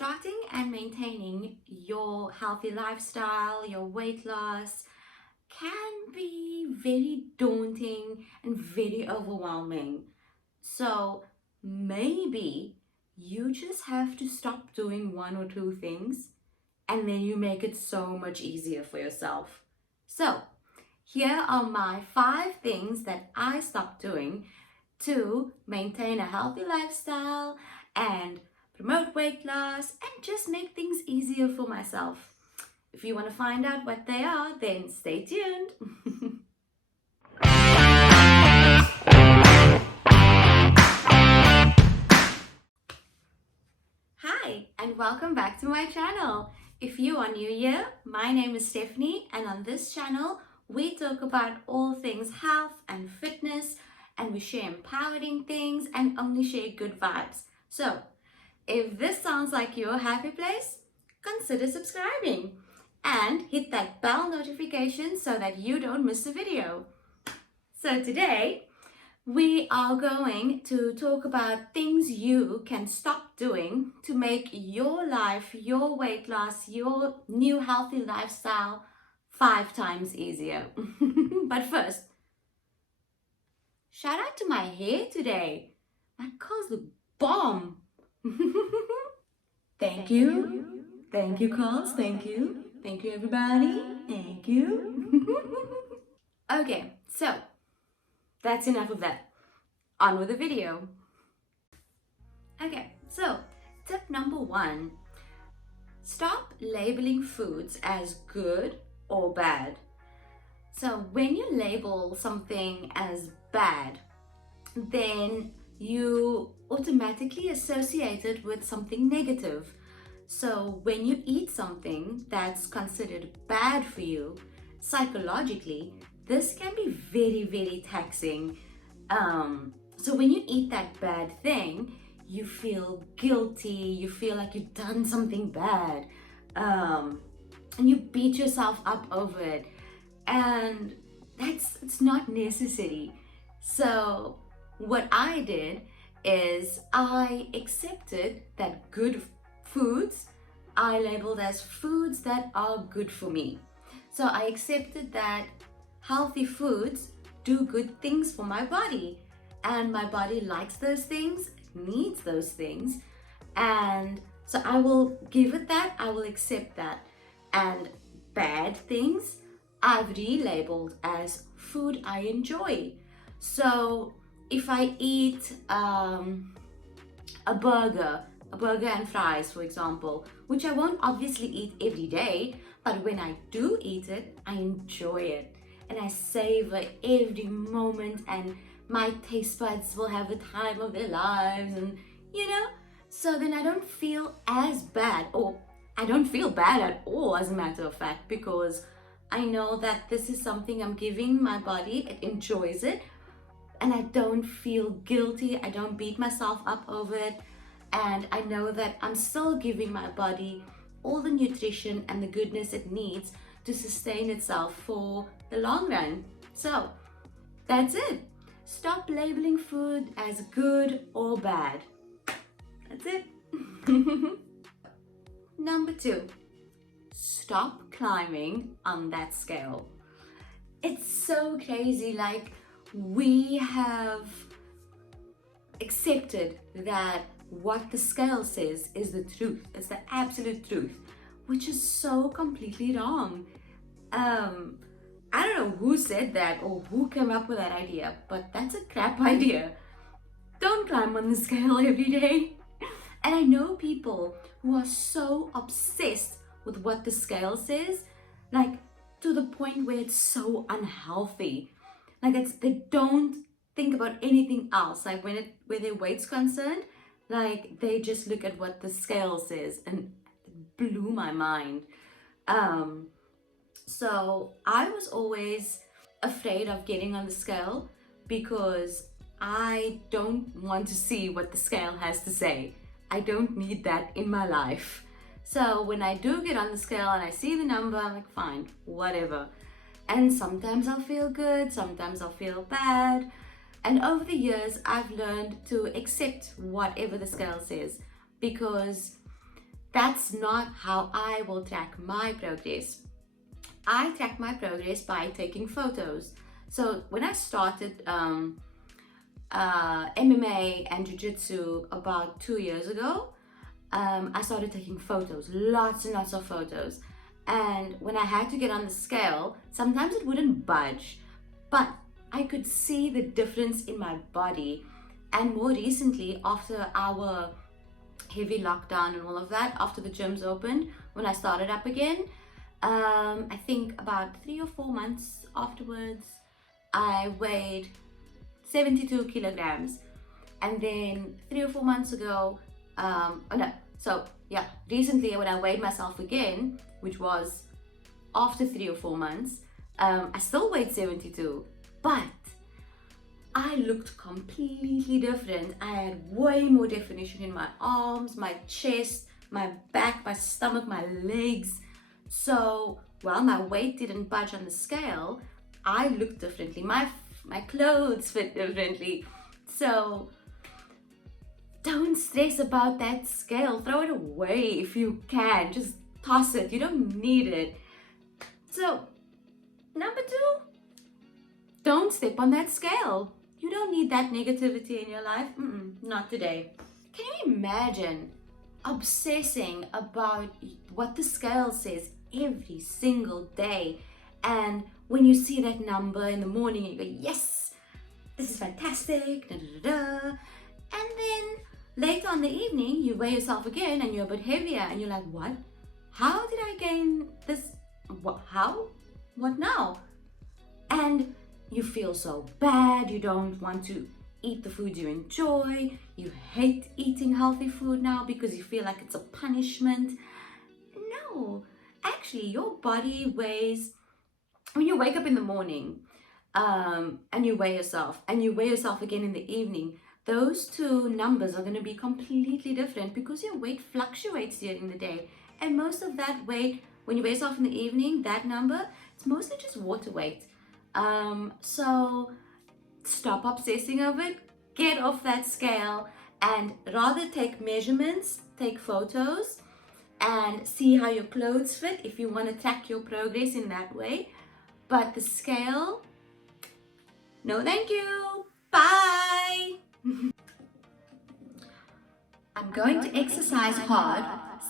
Starting and maintaining your healthy lifestyle, your weight loss, can be very daunting and very overwhelming. So maybe you just have to stop doing one or two things and then you make it so much easier for yourself. So here are my 5 things that I stopped doing to maintain a healthy lifestyle and promote weight loss and just make things easier for myself. If you want to find out what they are, then stay tuned. Hi, and welcome back to my channel. If you are new here, my name is Stephanie, and on this channel, we talk about all things health and fitness, and we share empowering things and only share good vibes. So, if this sounds like your happy place, consider subscribing and hit that bell notification so that you don't miss a video. So today, we are going to talk about things you can stop doing to make your life, your weight loss, your new healthy lifestyle 5 times easier. But first, shout out to my hair today. My curls look bomb. Thank you. Thank you, curls. Thank you. Thank you, everybody. Thank you. Okay, so that's enough of that. On with the video. Okay, so tip number 1, stop labeling foods as good or bad. So when you label something as bad, then you automatically associate it with something negative. So when you eat something that's considered bad for you, psychologically, this can be very, very taxing. So when you eat that bad thing, you feel guilty, you feel like you've done something bad, and you beat yourself up over it. And it's not necessary. So what I did is I accepted that good foods I labeled as foods that are good for me. So I accepted that healthy foods do good things for my body, and my body likes those things, needs those things, and so I will give it that, I will accept that. And bad things I've relabeled as food I enjoy. So if I eat a burger and fries, for example, which I won't obviously eat every day, but when I do eat it, I enjoy it and I savor every moment, and my taste buds will have the time of their lives, and so then I don't feel as bad, or I don't feel bad at all, as a matter of fact, because I know that this is something I'm giving my body, it enjoys it, and I don't feel guilty, I don't beat myself up over it, and I know that I'm still giving my body all the nutrition and the goodness it needs to sustain itself for the long run. So that's it. Stop labeling food as good or bad. That's it. Number 2, stop climbing on that scale. It's so crazy, like we have accepted that what the scale says is the truth, it's the absolute truth, which is so completely wrong. I don't know who said that or who came up with that idea, but that's a crap idea. Don't climb on the scale every day. And I know people who are so obsessed with what the scale says, like to the point where it's so unhealthy. Like they don't think about anything else. Like where their weight's concerned, like they just look at what the scale says, and it blew my mind. So I was always afraid of getting on the scale because I don't want to see what the scale has to say. I don't need that in my life. So when I do get on the scale and I see the number, I'm like, fine, whatever. And sometimes I'll feel good, sometimes I'll feel bad. And over the years, I've learned to accept whatever the scale says, because That's not how I will track my progress. I track my progress by taking photos. So when I started MMA and Jiu-Jitsu about 2 years ago, I started taking photos, lots and lots of photos. And when I had to get on the scale, sometimes it wouldn't budge, but I could see the difference in my body. And more recently, after our heavy lockdown and all of that, after the gyms opened, when I started up again, I think about 3 or 4 months afterwards, I weighed 72 kilograms. And then 3 or 4 months ago, oh no, so yeah, recently when I weighed myself again, which was after 3 or 4 months, I still weighed 72, but I looked completely different. I had way more definition in my arms, my chest, my back, my stomach, my legs. So while my weight didn't budge on the scale, I looked differently. My clothes fit differently. So don't stress about that scale. Throw it away if you can. Just toss it. You don't need it. So, number 2, don't step on that scale. You don't need that negativity in your life. Not today. Can you imagine obsessing about what the scale says every single day? And when you see that number in the morning, you go, yes, this is fantastic. Da, da, da, da. And then later on the evening, you weigh yourself again and you're a bit heavier. And you're like, what? How did I gain this? What? How? What now? And you feel so bad, you don't want to eat the food you enjoy, you hate eating healthy food now because you feel like it's a punishment. No, actually, your body weighs, when you wake up in the morning and you weigh yourself, and you weigh yourself again in the evening, those two numbers are going to be completely different because your weight fluctuates during the day. And most of that weight, when you weigh yourself in the evening, that number, it's mostly just water weight. So stop obsessing over it, get off that scale, and rather take measurements, take photos, and see how your clothes fit if you want to track your progress in that way. But the scale, no thank you, bye. I'm going to exercise hard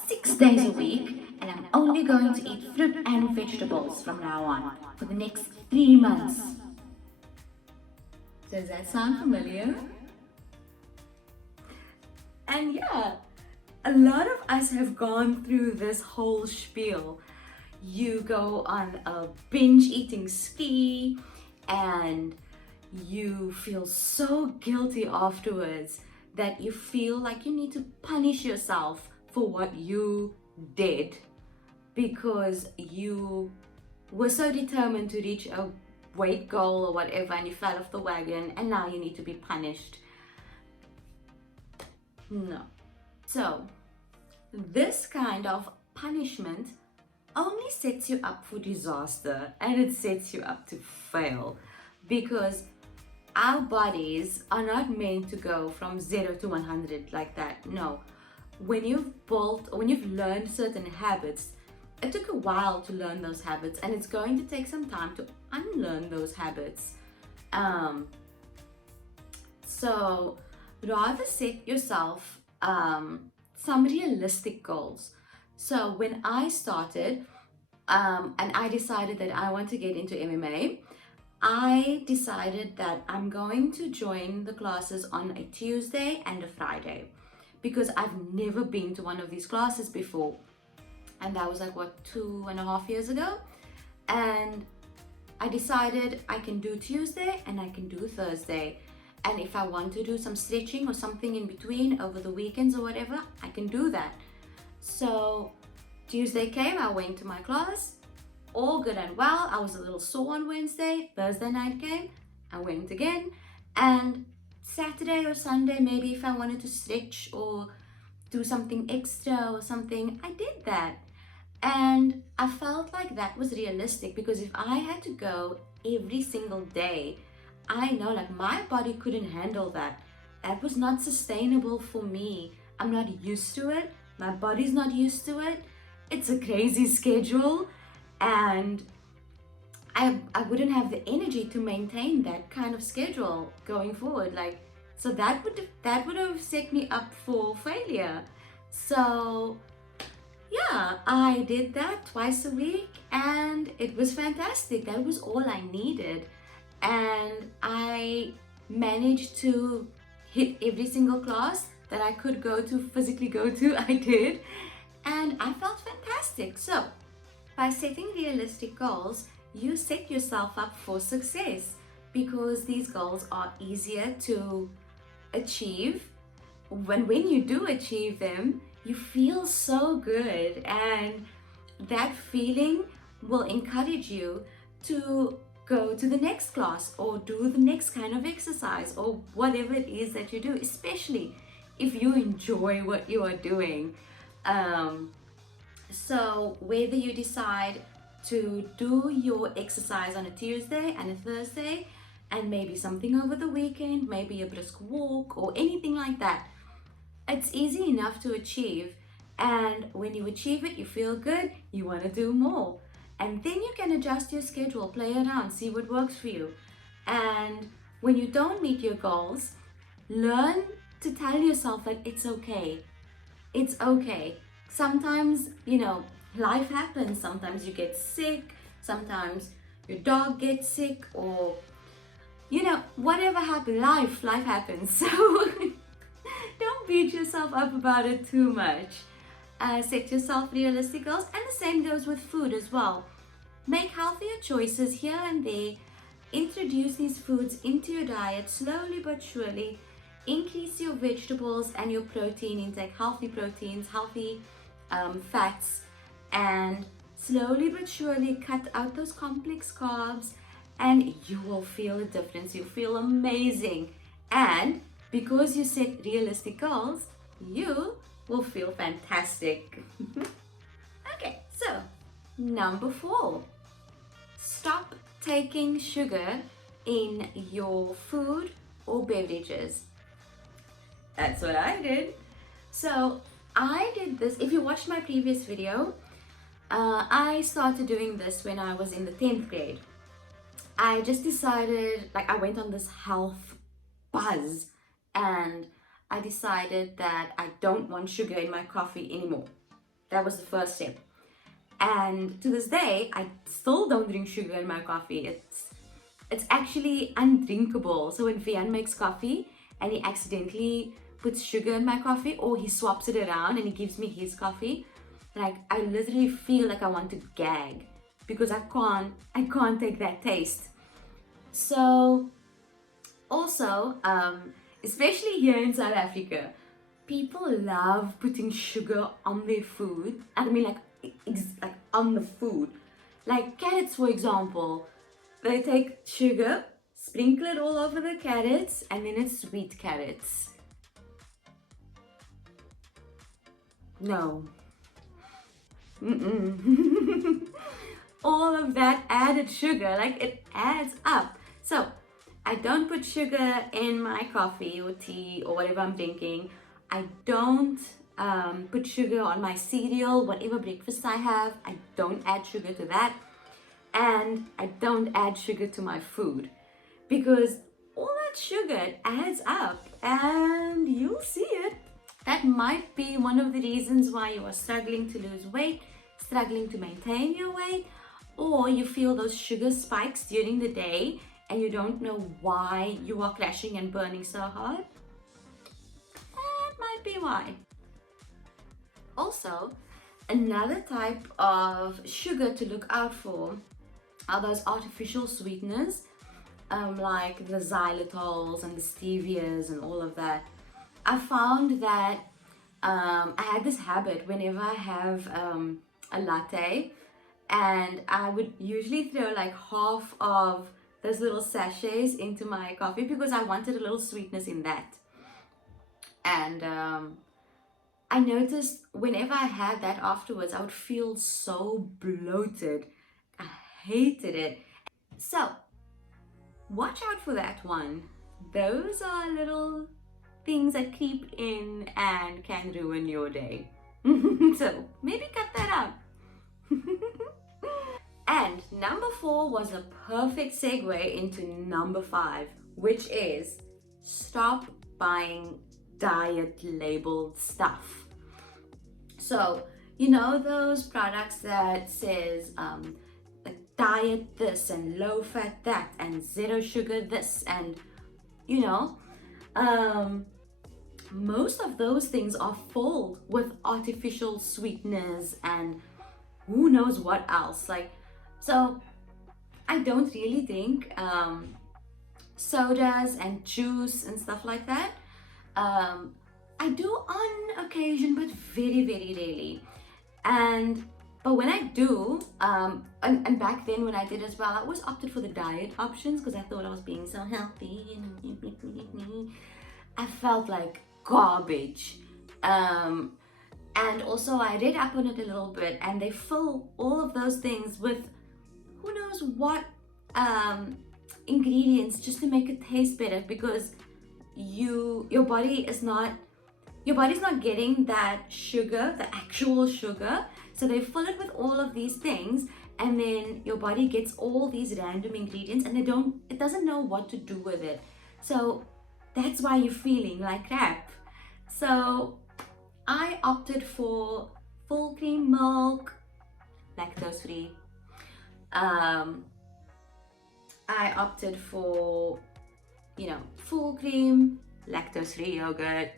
6 days a week, and I'm only going to eat fruit and vegetables from now on for the next 3 months. Does that sound familiar? And yeah, a lot of us have gone through this whole spiel. You go on a binge eating spree and you feel so guilty afterwards that you feel like you need to punish yourself for what you did because you were so determined to reach a weight goal or whatever and you fell off the wagon and now you need to be punished. No. So this kind of punishment only sets you up for disaster and it sets you up to fail because our bodies are not meant to go from 0 to 100 like that. No. When you've learned certain habits, it took a while to learn those habits and it's going to take some time to unlearn those habits. So rather set yourself some realistic goals. So when I started and I decided that I want to get into MMA, I decided that I'm going to join the classes on a Tuesday and a Friday because I've never been to one of these classes before. And that was like, 2.5 years ago. And I decided I can do Tuesday and I can do Thursday. And if I want to do some stretching or something in between over the weekends or whatever, I can do that. So Tuesday came, I went to my class, all good and well. I was a little sore on Wednesday. Thursday night came, I went again. And Saturday or Sunday, maybe if I wanted to stretch or do something extra or something, I did that. And I felt like that was realistic because if I had to go every single day, I know like my body couldn't handle that. That was not sustainable for me. I'm not used to it. My body's not used to it. It's a crazy schedule, and I wouldn't have the energy to maintain that kind of schedule going forward. Like, so that would have set me up for failure. So yeah, I did that twice a week and it was fantastic. That was all I needed. And I managed to hit every single class that I could physically go to, I did. And I felt fantastic. So, by setting realistic goals, you set yourself up for success because these goals are easier to achieve. When you do achieve them, you feel so good, and that feeling will encourage you to go to the next class or do the next kind of exercise or whatever it is that you do, especially if you enjoy what you are doing. So whether you decide to do your exercise on a Tuesday and a Thursday and maybe something over the weekend, maybe a brisk walk or anything like that, it's easy enough to achieve. And when you achieve it, you feel good, you want to do more. And then you can adjust your schedule, play around, see what works for you. And when you don't meet your goals, learn to tell yourself that it's okay. It's okay. Sometimes, life happens. Sometimes you get sick. Sometimes your dog gets sick, or, whatever happens, life happens. So don't beat yourself up about it too much. Set yourself realistic goals, and the same goes with food as well. Make healthier choices here and there. Introduce these foods into your diet slowly but surely. Increase your vegetables and your protein intake, healthy proteins, healthy fats, and slowly but surely cut out those complex carbs, and you will feel a difference. You'll feel amazing. And because you set realistic goals, you will feel fantastic. Okay, so number 4, stop taking sugar in your food or beverages. That's what I did. So I did this. If you watched my previous video, I started doing this when I was in the 10th grade. I just decided, I went on this health buzz, and I decided that I don't want sugar in my coffee anymore. That was the first step. And to this day, I still don't drink sugar in my coffee. It's actually undrinkable. So when Vian makes coffee and he accidentally puts sugar in my coffee, or he swaps it around and he gives me his coffee, I literally feel like I want to gag because I can't take that taste. So also, especially here in South Africa, people love putting sugar on their food. I mean, like on the food. Like carrots, for example. They take sugar, sprinkle it all over the carrots, and then it's sweet carrots. No. All of that added sugar, it adds up. So I don't put sugar in my coffee or tea or whatever I'm drinking. I don't put sugar on my cereal, whatever breakfast I have. I don't add sugar to that. And I don't add sugar to my food, because all that sugar adds up, and you'll see it. That might be one of the reasons why you are struggling to lose weight, struggling to maintain your weight, or you feel those sugar spikes during the day and you don't know why you are crashing and burning so hard. That might be why. Also, another type of sugar to look out for are those artificial sweeteners, like the xylitols and the stevias and all of that. I found that I had this habit whenever I have a latte, and I would usually throw half of those little sachets into my coffee because I wanted a little sweetness in that. And I noticed whenever I had that afterwards, I would feel so bloated. I hated it. So watch out for that one. Those are little things that creep in and can ruin your day. So maybe cut that out. And number 4 was a perfect segue into number 5, which is stop buying diet labeled stuff. So, you know those products that says like diet this and low fat that and zero sugar this, and you know, um, most of those things are full with artificial sweeteners and who knows what else. Like, so I don't really think sodas and juice and stuff like that. I do on occasion, but very, very rarely. And but when I do, and back then when I did as well, I always opted for the diet options because I thought I was being so healthy and I felt like garbage. And also I read up on it a little bit, and they fill all of those things with who knows what ingredients just to make it taste better, because your body's not getting that sugar, the actual sugar. So they fill it with all of these things, and then your body gets all these random ingredients, and it doesn't know what to do with it. So that's why you're feeling like crap. So I opted for full cream milk, lactose free. I opted for, full cream, lactose free yogurt,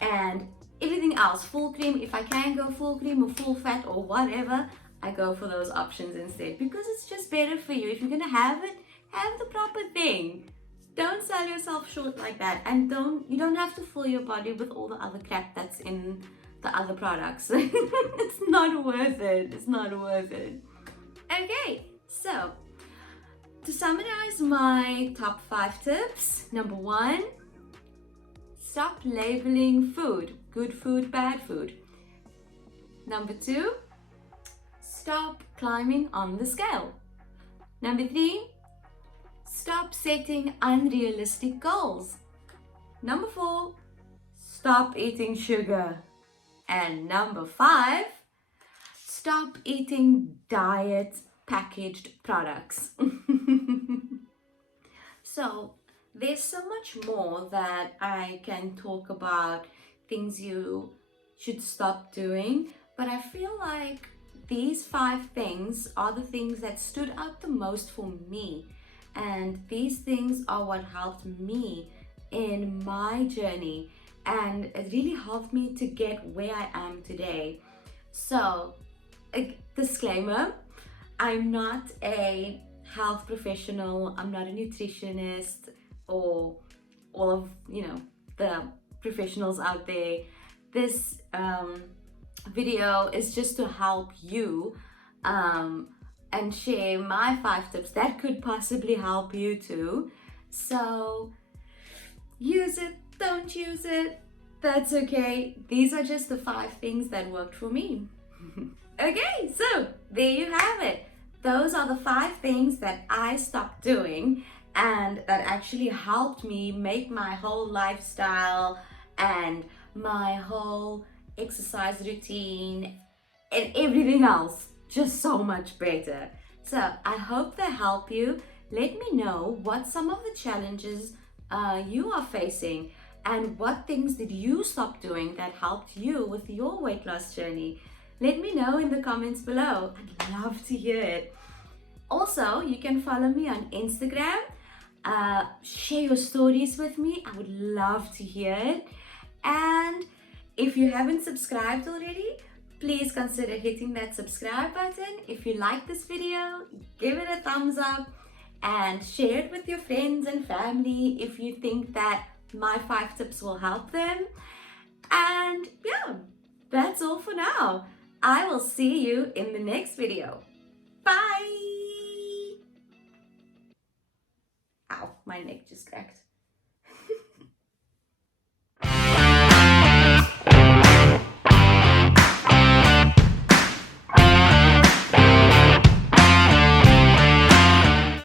and everything else full cream. If I can go full cream or full fat or whatever, I go for those options instead, because it's just better for you. If you're gonna have it, have the proper thing. Don't sell yourself short like that, and you don't have to fill your body with all the other crap that's in the other products. It's not worth it. It's not worth it. Okay, so to summarize my top 5 tips: number 1, stop labeling food, good food, bad food. Number 2, stop climbing on the scale. Number 3, stop setting unrealistic goals. Number 4, stop eating sugar. And number 5, stop eating diet packaged products. So there's so much more that I can talk about, things you should stop doing, but I feel like these 5 things are the things that stood out the most for me, and these things are what helped me in my journey, and it really helped me to get where I am today. So, a disclaimer, I'm not a health professional, I'm not a nutritionist, or all of the professionals out there. This video is just to help you and share my 5 tips that could possibly help you too. So use it, don't use it, that's okay. These are just the 5 things that worked for me. Okay, so there you have it. Those are the 5 things that I stopped doing and that actually helped me make my whole lifestyle and my whole exercise routine and everything else just so much better. So I hope they help you. Let me know what some of the challenges you are facing, and what things did you stop doing that helped you with your weight loss journey. Let me know in the comments below. I'd love to hear it. Also, you can follow me on Instagram. Share your stories with me. I would love to hear it. And if you haven't subscribed already, please consider hitting that subscribe button. If you like this video, give it a thumbs up and share it with your friends and family if you think that my 5 tips will help them. And yeah, that's all for now. I will see you in the next video. Bye! Ow, my neck just cracked.